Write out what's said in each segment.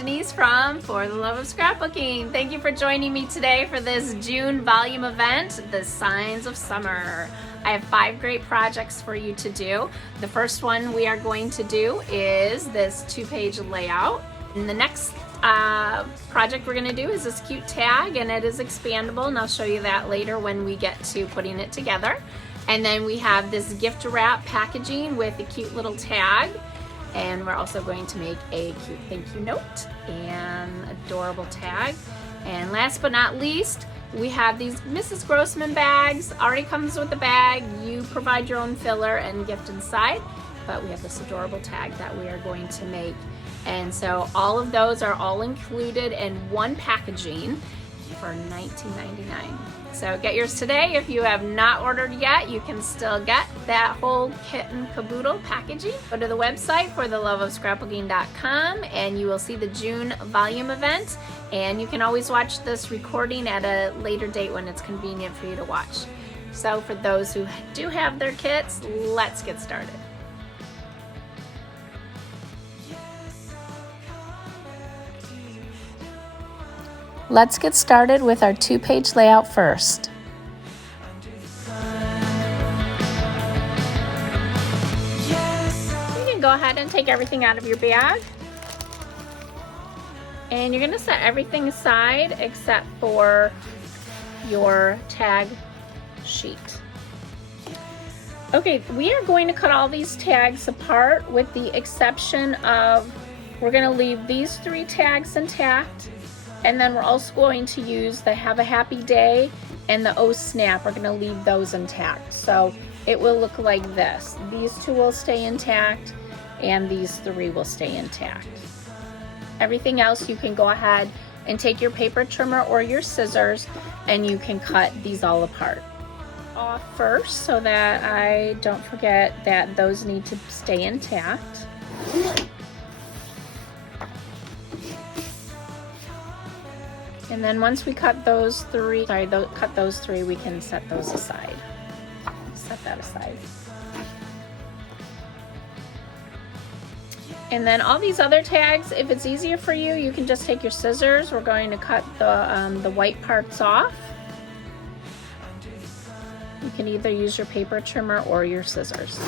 Denise from For the Love of Scrapbooking. Thank you for joining me today for this June volume event, The Signs of Summer. I have 5 great projects for you to do. The first one we are going to do is this 2-page layout. And the next project we're going to do is this cute tag, and it is expandable, and I'll show you that later when we get to putting it together. And then we have this gift wrap packaging with a cute little tag. And we're also going to make a cute thank you note and adorable tag. And last but not least, we have these Mrs. Grossman bags. Already comes with the bag. You provide your own filler and gift inside, but we have this adorable tag that we are going to make. And so all of those are all included in one packaging for $19.99. So get yours today. If you have not ordered yet, you can still get that whole kit and caboodle packaging. Go to the website fortheloveofscrapbooking.com and you will see the June volume event. And you can always watch this recording at a later date when it's convenient for you to watch. So for those who do have their kits, let's get started. Let's get started with our 2-page layout first. You can go ahead and take everything out of your bag. And you're going to set everything aside except for your tag sheet. Okay, we are going to cut all these tags apart with the exception of we're going to leave these 3 tags intact. And then we're also going to use the Have a Happy Day and the Oh Snap. We're going to leave those intact. So it will look like this. These 2 will stay intact and these 3 will stay intact. Everything else you can go ahead and take your paper trimmer or your scissors and you can cut these all apart. Off first so that I don't forget that those need to stay intact. And then once we cut those 3, we can set those aside. Set that aside. And then all these other tags, if it's easier for you, you can just take your scissors. We're going to cut the white parts off. You can either use your paper trimmer or your scissors.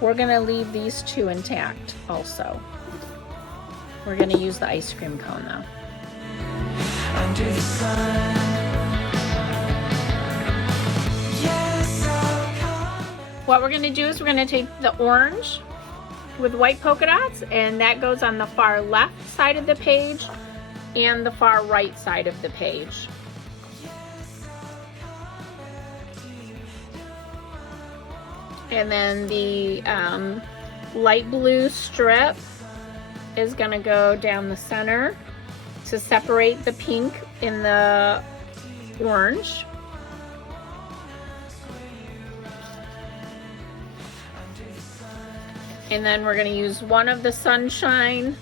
We're going to leave these 2 intact also. We're going to use the ice cream cone though. Under the sun. What we're going to do is we're going to take the orange with white polka dots, and that goes on the far left side of the page and the far right side of the page. And then the light blue strip is going to go down the center to separate the pink in the orange. And then we're going to use one of the sunshine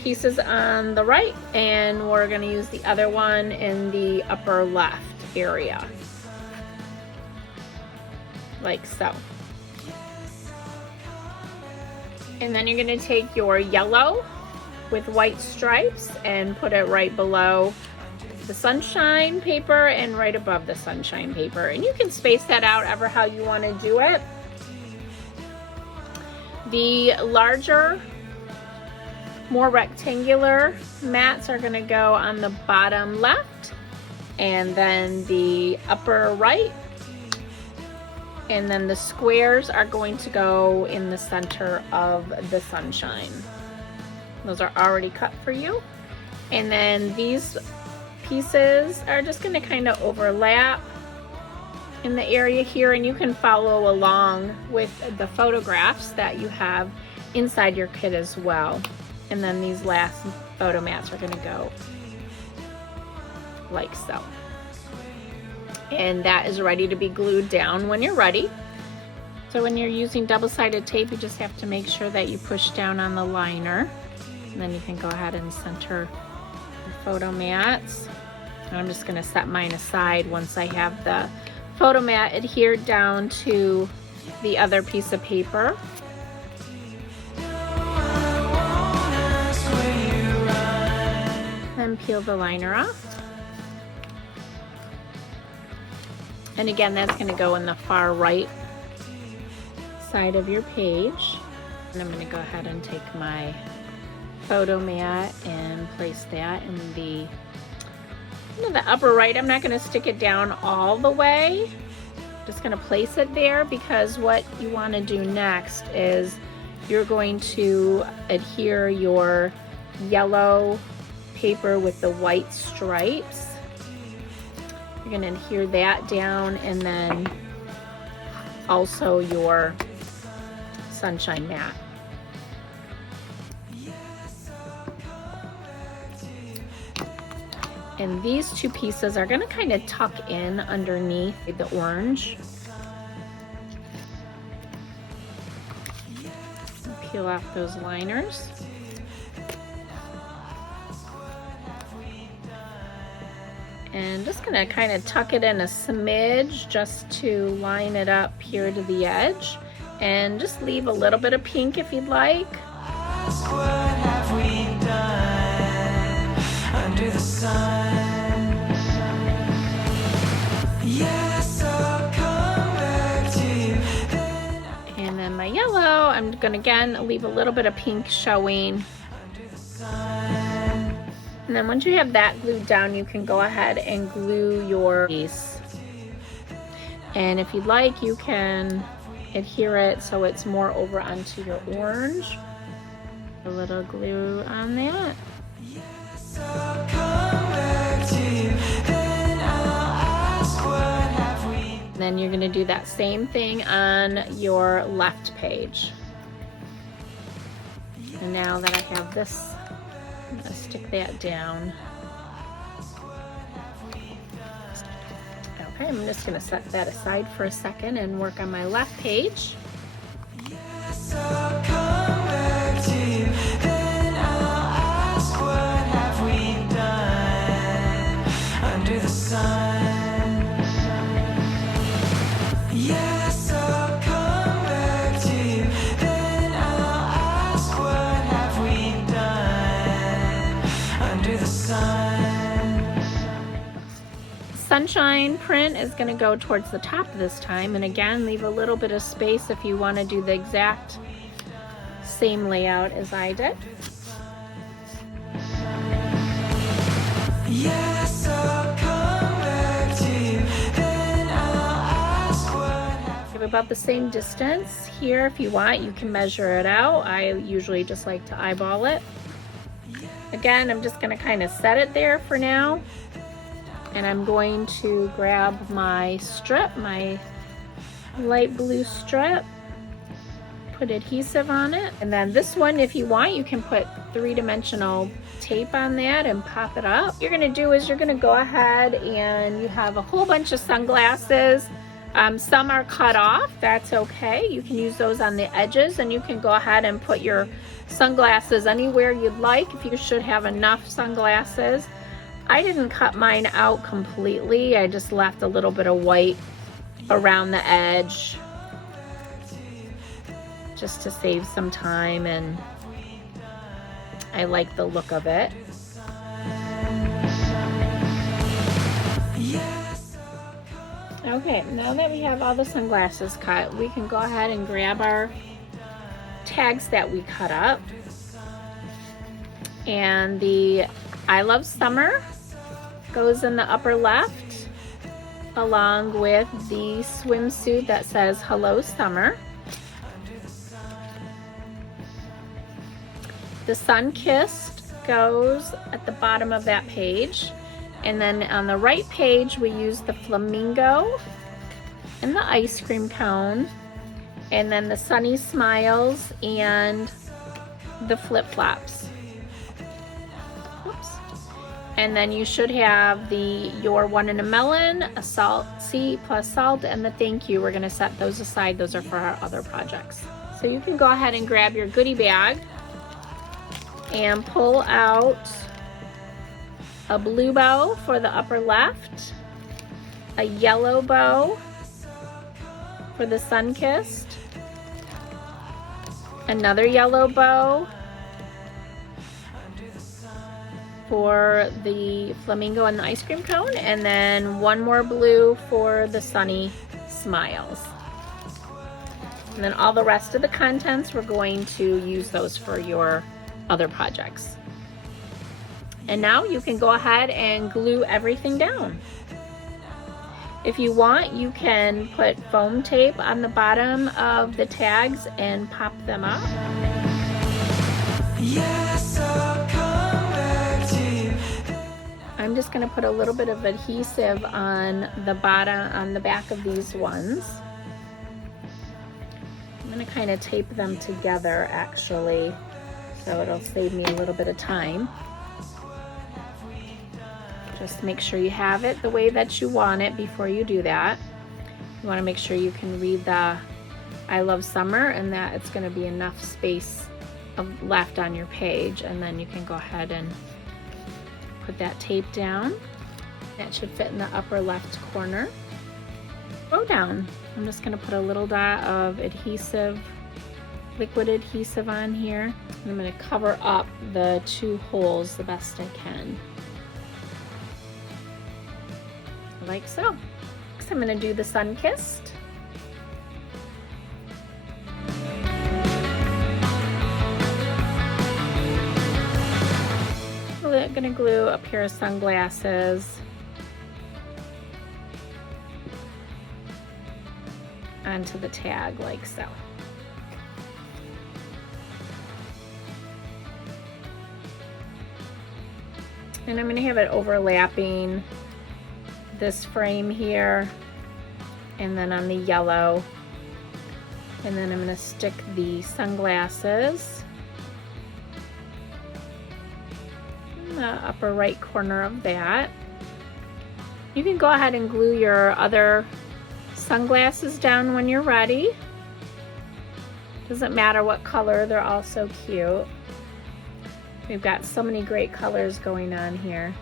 pieces on the right, and we're going to use the other one in the upper left area, like so. And then you're going to take your yellow with white stripes and put it right below the sunshine paper and right above the sunshine paper. And you can space that out ever how you want to do it. The larger, more rectangular mats are going to go on the bottom left, and then the upper right, and then the squares are going to go in the center of the sunshine. Those are already cut for you. And then these pieces are just going to kind of overlap in the area here, and you can follow along with the photographs that you have inside your kit as well. And then these last photo mats are going to go like so. And that is ready to be glued down when you're ready. So when you're using double-sided tape, you just have to make sure that you push down on the liner. And then you can go ahead and center your photo mats. And I'm just going to set mine aside once I have the photo mat adhered down to the other piece of paper. and peel the liner off. And again, that's going to go in the far right side of your page. And I'm going to go ahead and take my photo mat and place that in the upper right. I'm not going to stick it down all the way. Just going to place it there, because what you want to do next is you're going to adhere your yellow paper with the white stripes. You're going to adhere that down, and then also your sunshine mat. And these two pieces are going to kind of tuck in underneath the orange. Peel off those liners. And just going to kind of tuck it in a smidge just to line it up here to the edge. And just leave a little bit of pink if you'd like. What have we done under the sun? Yes, I'll come back to you. And then my yellow, I'm going to again leave a little bit of pink showing. And then once you have that glued down, you can go ahead and glue your piece. And if you'd like, you can adhere it so it's more over onto your orange. A little glue on that. Yes, I'll come back to you. Then I'll ask, what have we done? Then you're going to do that same thing on your left page. And now that I have this, I'm going to stick that down. Okay, I'm just going to set that aside for a second and work on my left page. Yes, I'll come back to you. Then I'll ask, what have we done under the sun? Yes, I'll come back to you. Then I'll ask, what have we done under the sun? Sunshine print is going to go towards the top this time, and again, leave a little bit of space if you want to do the exact same layout as I did. Yes, I'll come back to you. Then I'll ask, what have You have about the same distance here. If you want, you can measure it out. I usually just like to eyeball it. Again, I'm just going to kind of set it there for now. And I'm going to grab my strip, my light blue strip, put adhesive on it. And then this one, if you want, you can put 3-dimensional tape on that and pop it up. What you're going to do is you're going to go ahead and you have a whole bunch of sunglasses. Some are cut off, that's okay. You can use those on the edges, and you can go ahead and put your sunglasses anywhere you'd like. If you should have enough sunglasses. I didn't cut mine out completely. I just left a little bit of white around the edge just to save some time, and I like the look of it. Okay, now that we have all the sunglasses cut, we can go ahead and grab our tags that we cut up. And the I Love Summer goes in the upper left, along with the swimsuit that says Hello Summer. The Sun Kissed goes at the bottom of that page. And then on the right page, we use the flamingo and the ice cream cone, and then the Sunny Smiles and the flip-flops. Oops. And then you should have the Your One in a Melon, a salt sea plus salt, and the thank you. We're going to set those aside. Those are for our other projects. So you can go ahead and grab your goodie bag and pull out a blue bow for the upper left, a yellow bow for the Sun Kissed, another yellow bow for the flamingo and the ice cream cone, and then one more blue for the sunny smiles. And then all the rest of the contents, we're going to use those for your other projects. And now you can go ahead and glue everything down. If you want, you can put foam tape on the bottom of the tags and pop them up. Yes, I'll come back to you. I'm just going to put a little bit of adhesive on the bottom, on the back of these ones. I'm going to kind of tape them together actually, so it'll save me a little bit of time. Just make sure you have it the way that you want it before you do that. You want to make sure you can read the I love summer and that it's going to be enough space left on your page, and then you can go ahead and put that tape down. That should fit in the upper left corner. Go down. I'm just going to put a little dot of adhesive, liquid adhesive on here. And I'm going to cover up the two holes the best I can. Like so. Next, I'm going to do the sun-kissed. I'm going to glue a pair of sunglasses onto the tag like so. And I'm going to have it overlapping this frame here, and then on the yellow, and then I'm going to stick the sunglasses in the upper right corner of that. You can go ahead and glue your other sunglasses down when you're ready. Doesn't matter what color, they're all so cute. We've got so many great colors going on here.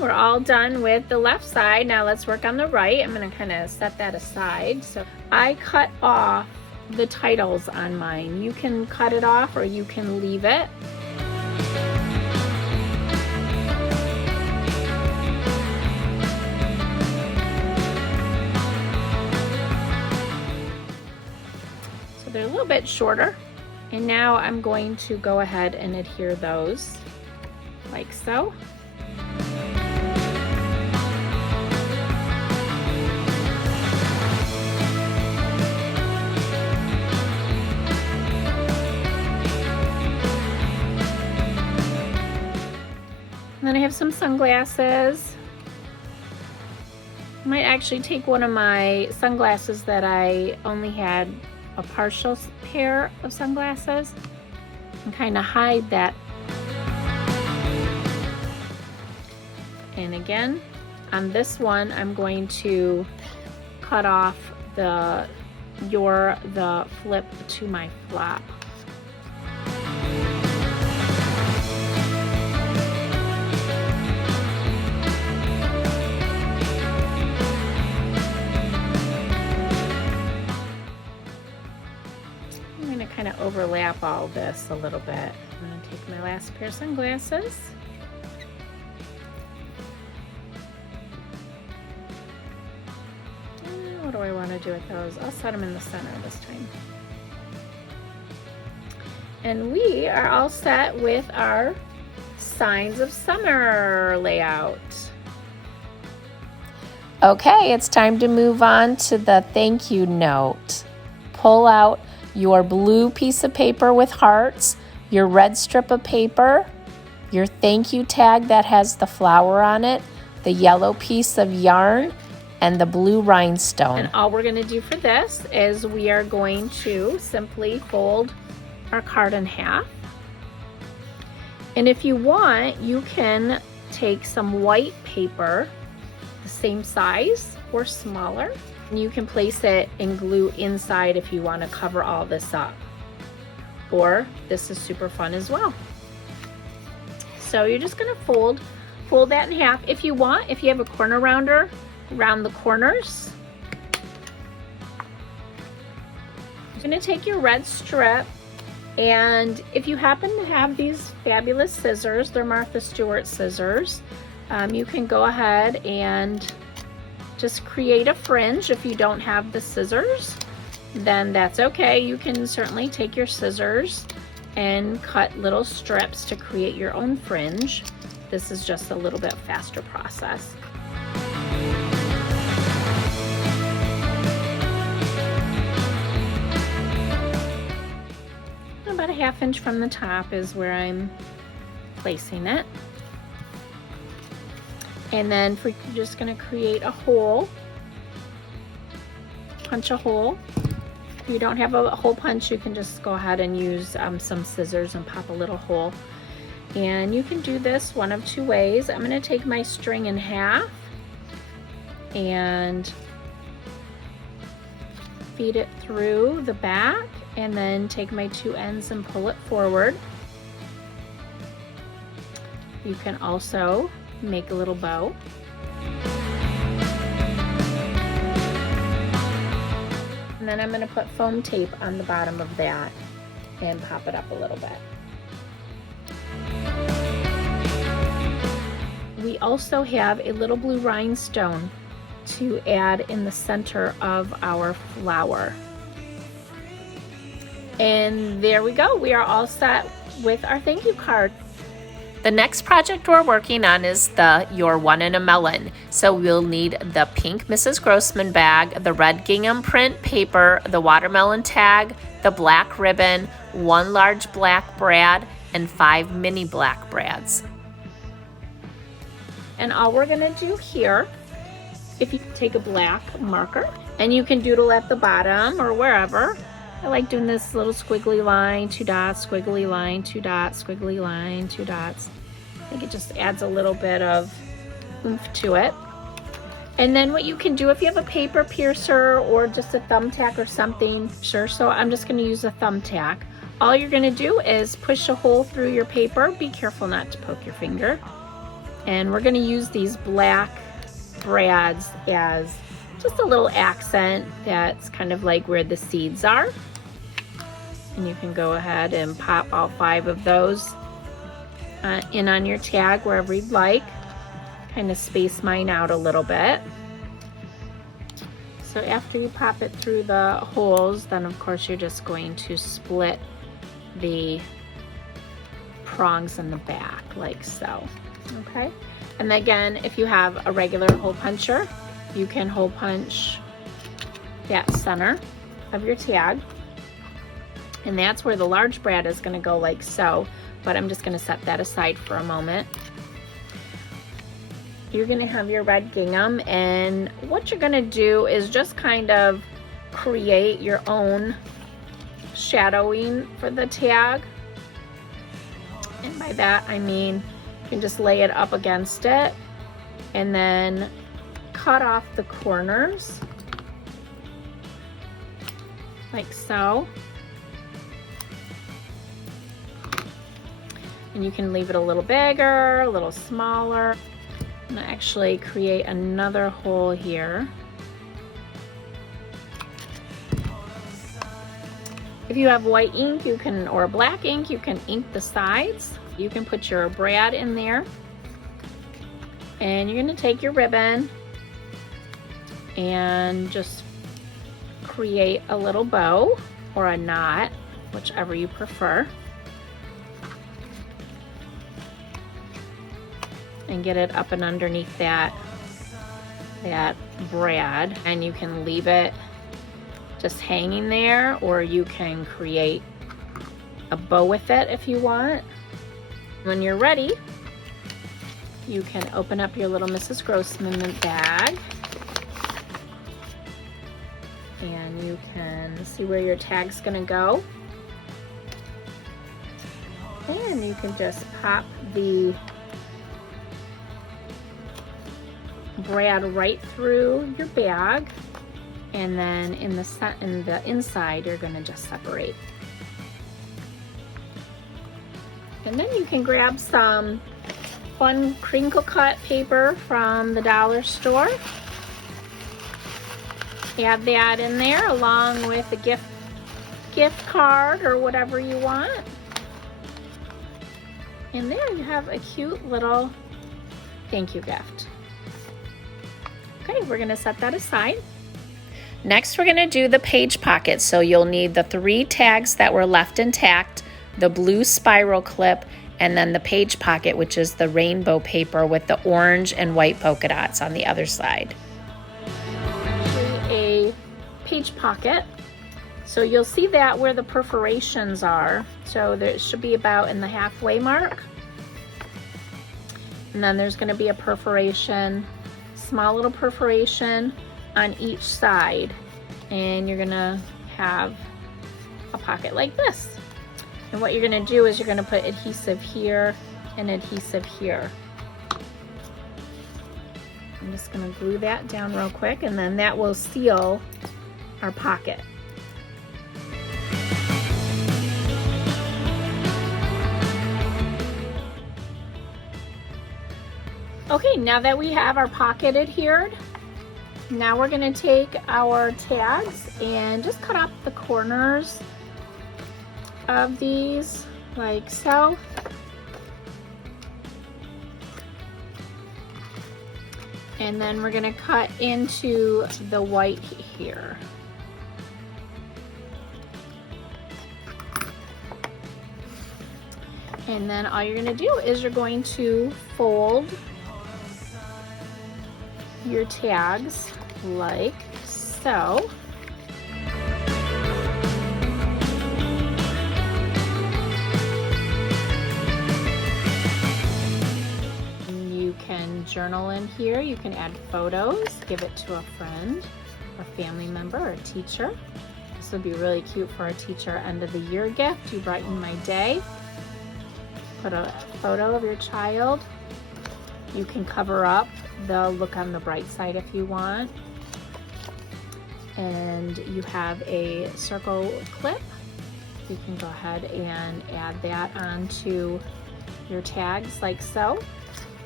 We're all done with the left side. Now let's work on the right. I'm going to kind of set that aside. So I cut off the titles on mine. You can cut it off or you can leave it. So they're a little bit shorter. And now I'm going to go ahead and adhere those like so. Then I have some sunglasses. I might actually take one of my sunglasses that I only had a partial pair of sunglasses and kind of hide that. And again, on this one, I'm going to cut off the flip to my flap. Kind of overlap all this a little bit. I'm going to take my last pair of sunglasses. What do I want to do with those? I'll set them in the center this time. And we are all set with our Signs of Summer layout. Okay, it's time to move on to the thank you note. Pull out your blue piece of paper with hearts, your red strip of paper, your thank you tag that has the flower on it, the yellow piece of yarn, and the blue rhinestone. And all we're going to do for this is we are going to simply fold our card in half. And if you want, you can take some white paper, the same size or smaller, and you can place it and glue inside if you want to cover all this up. Or this is super fun as well. So you're just going to fold that in half. If you want, if you have a corner rounder, round the corners. You're going to take your red strip And if you happen to have these fabulous scissors, they're Martha Stewart scissors, you can go ahead and just create a fringe. If you don't have the scissors, then that's okay. You can certainly take your scissors and cut little strips to create your own fringe. This is just a little bit faster process. About a 1/2 inch from the top is where I'm placing it. And then you're just going to create a hole, punch a hole. If you don't have a hole punch, you can just go ahead and use some scissors and pop a little hole. And you can do this one of 2 ways. I'm going to take my string in half and feed it through the back, and then take my 2 ends and pull it forward. You can also make a little bow. And then I'm going to put foam tape on the bottom of that and pop it up a little bit. We also have a little blue rhinestone to add in the center of our flower. And there we go. We are all set with our thank you card. The next project we're working on is the Your One in a Melon. So we'll need the pink Mrs. Grossman bag, the red gingham print paper, the watermelon tag, the black ribbon, 1 large black brad, and 5 mini black brads. And all we're gonna do here, if you take a black marker, and you can doodle at the bottom or wherever. I like doing this little squiggly line, 2 dots, squiggly line, 2 dots, squiggly line, 2 dots. I think it just adds a little bit of oomph to it. And then what you can do, if you have a paper piercer or just a thumbtack or something, sure, so I'm just gonna use a thumbtack. All you're gonna do is push a hole through your paper. Be careful not to poke your finger. And we're gonna use these black brads as just a little accent that's kind of like where the seeds are. And you can go ahead and pop all 5 of those in on your tag wherever you'd like. Kind of space mine out a little bit. So after you pop it through the holes, then of course you're just going to split the prongs in the back like so. Okay, and again, if you have a regular hole puncher, you can hole punch that center of your tag, and that's where the large brad is going to go like so, but I'm just going to set that aside for a moment. You're going to have your red gingham, and what you're going to do is just kind of create your own shadowing for the tag. And by that I mean you can just lay it up against it and then cut off the corners like so. And you can leave it a little bigger, a little smaller. I'm gonna actually create another hole here. If you have white ink, you can, or black ink, you can ink the sides. You can put your brad in there. And you're gonna take your ribbon and just create a little bow or a knot, whichever you prefer. And get it up and underneath that brad, and you can leave it just hanging there, or you can create a bow with it if you want. When you're ready, you can open up your little Mrs. Grossman bag, and you can see where your tag's gonna go. And you can just pop the brad right through your bag, and then in the inside you're going to just separate. And then you can grab some fun crinkle cut paper from the dollar store, add that in there along with the gift gift card or whatever you want. And there you have a cute little thank you gift. Okay, we're gonna set that aside. Next, we're gonna do the page pocket. So you'll need the 3 tags that were left intact, the blue spiral clip, and then the page pocket, which is the rainbow paper with the orange and white polka dots on the other side. A page pocket. So you'll see that where the perforations are. So there should be about in the halfway mark. And then there's gonna be a perforation, small little perforation on each side. And you're gonna have a pocket like this. And what you're gonna do is you're gonna put adhesive here and adhesive here. I'm just gonna glue that down real quick, and then that will seal our pocket. Okay, now that we have our pocket adhered, now we're gonna take our tags and just cut off the corners of these like so. And then we're gonna cut into the white here. And then all you're gonna do is you're going to fold your tags like so. You can journal in here, you can add photos, give it to a friend or family member or teacher. This would be really cute for a teacher end of the year gift. You brighten my day. Put a photo of your child. You can cover up the look on the bright side if you want. And you have a circle clip. You can go ahead and add that onto your tags like so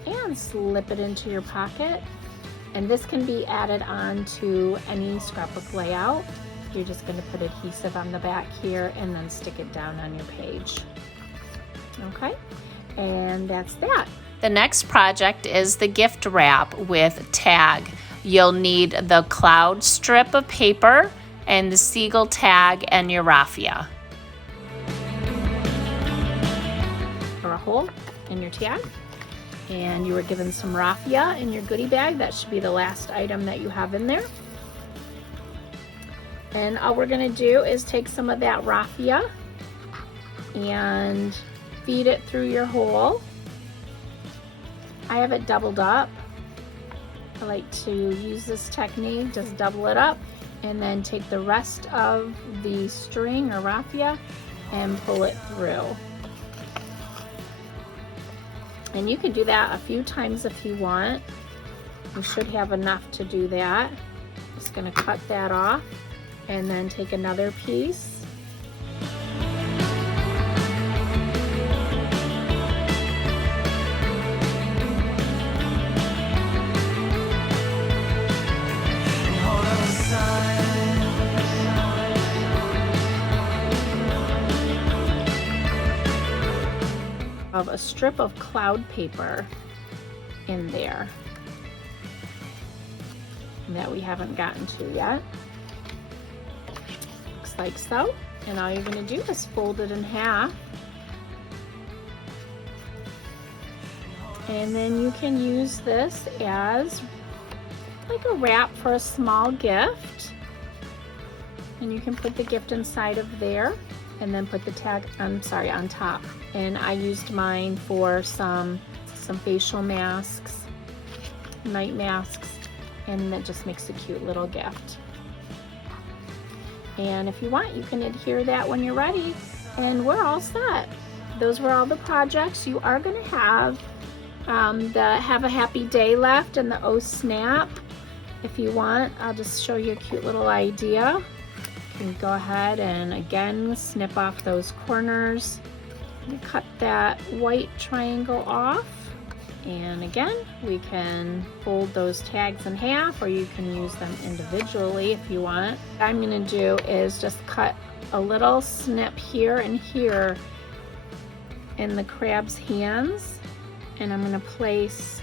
and slip it into your pocket. And this can be added onto any scrapbook layout. You're just going to put adhesive on the back here and then stick it down on your page. Okay, and that's that. The next project is the gift wrap with tag. You'll need the cloud strip of paper and the seagull tag and your raffia. Or a hole in your tag. And you were given some raffia in your goodie bag. That should be the last item that you have in there. And all we're gonna do is take some of that raffia and feed it through your hole. I have it doubled up. I like to use this technique, just double it up and then take the rest of the string or raffia and pull it through. And you can do that a few times if you want. You should have enough to do that. Just gonna cut that off and then take another piece. Of a strip of cloud paper in there that we haven't gotten to yet. Looks like so. And all you're going to do is fold it in half. And then you can use this as like a wrap for a small gift. And you can put the gift inside of there and then put the tag, on top. And I used mine for some facial masks, night masks, and that just makes a cute little gift. And if you want, you can adhere that when you're ready, and we're all set. Those were all the projects. You are gonna have the Have a Happy Day left and the Oh Snap. If you want, I'll just show you a cute little idea. You can go ahead and again snip off those corners. You cut that white triangle off And again, we can fold those tags in half, or you can use them individually if you want. What I'm going to do is just cut a little snip here and here in the crab's hands, and I'm going to place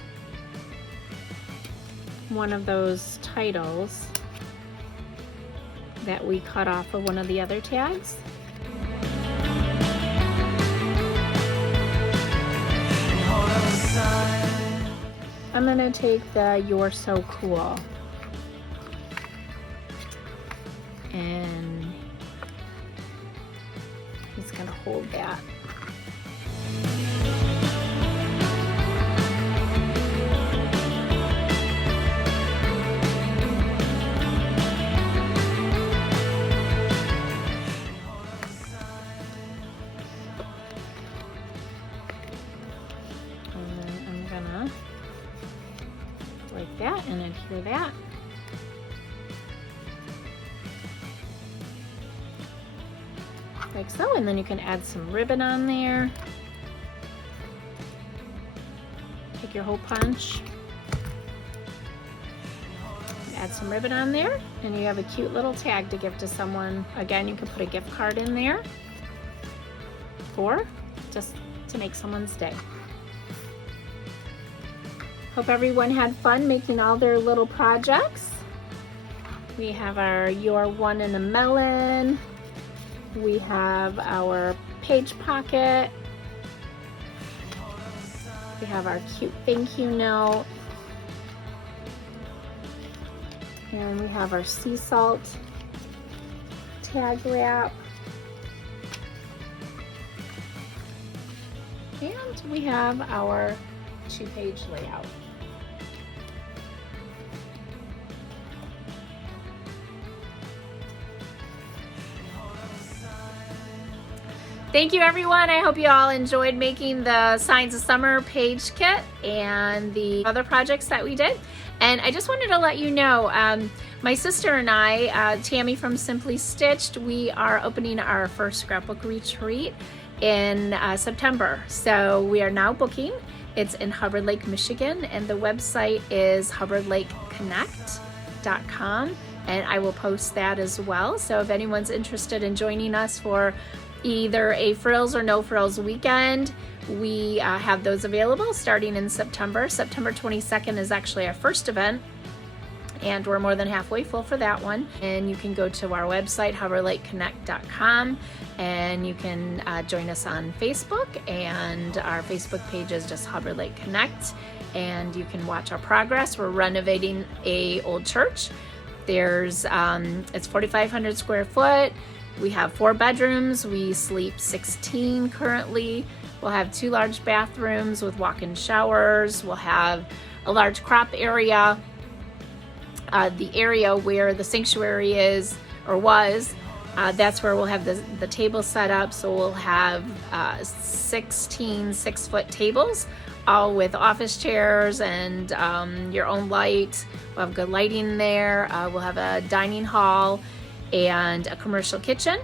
one of those titles that we cut off of one of the other tags. I'm gonna take the "You're So Cool" and he's gonna hold that. Like that, and adhere that. Like so, and then you can add some ribbon on there. Take your hole punch, add some ribbon on there, and you have a cute little tag to give to someone. Again, you can put a gift card in there, or just to make someone's day. Hope everyone had fun making all their little projects. We have our "You're One in a Melon." We have our page pocket. We have our cute thank you note. And we have our sea salt tag wrap. And we have our 2-page layout. Thank you, everyone. I hope you all enjoyed making the Signs of Summer page kit and the other projects that we did. And I just wanted to let you know, my sister and I, Tammy from Simply Stitched, we are opening our first scrapbook retreat in September. So we are now booking. It's in Hubbard Lake, Michigan, and the website is hubbardlakeconnect.com, and I will post that as well. So if anyone's interested in joining us for either a frills or no frills weekend, we have those available starting in September. September 22nd is actually our first event, and we're more than halfway full for that one. And you can go to our website, hubbardlakeconnect.com, and you can join us on Facebook, and our Facebook page is just Hubbard Lake Connect, and you can watch our progress. We're renovating a old church. There's it's 4,500 square foot. We have 4 bedrooms. We sleep 16 currently. We'll have 2 large bathrooms with walk-in showers. We'll have a large crop area. The area where the sanctuary is or was, that's where we'll have the table set up. So we'll have 16 6-foot tables, all with office chairs and your own light. We'll have good lighting there. We'll have a dining hall and a commercial kitchen,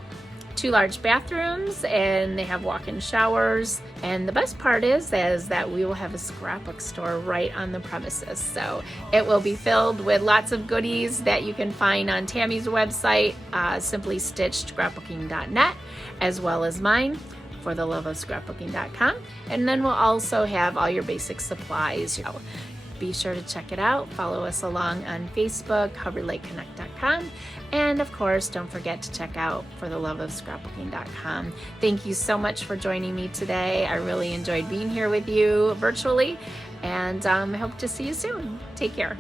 2 large bathrooms, and they have walk-in showers. And the best part is that we will have a scrapbook store right on the premises. So it will be filled with lots of goodies that you can find on Tammy's website, simplystitchedscrapbooking.net, as well as mine, fortheloveofscrapbooking.com. And then we'll also have all your basic supplies. Be sure to check it out. Follow us along on Facebook, hubbardlakeconnect.com. And of course, don't forget to check out fortheloveofscrapbooking.com. Thank you so much for joining me today. I really enjoyed being here with you virtually, and I hope to see you soon. Take care.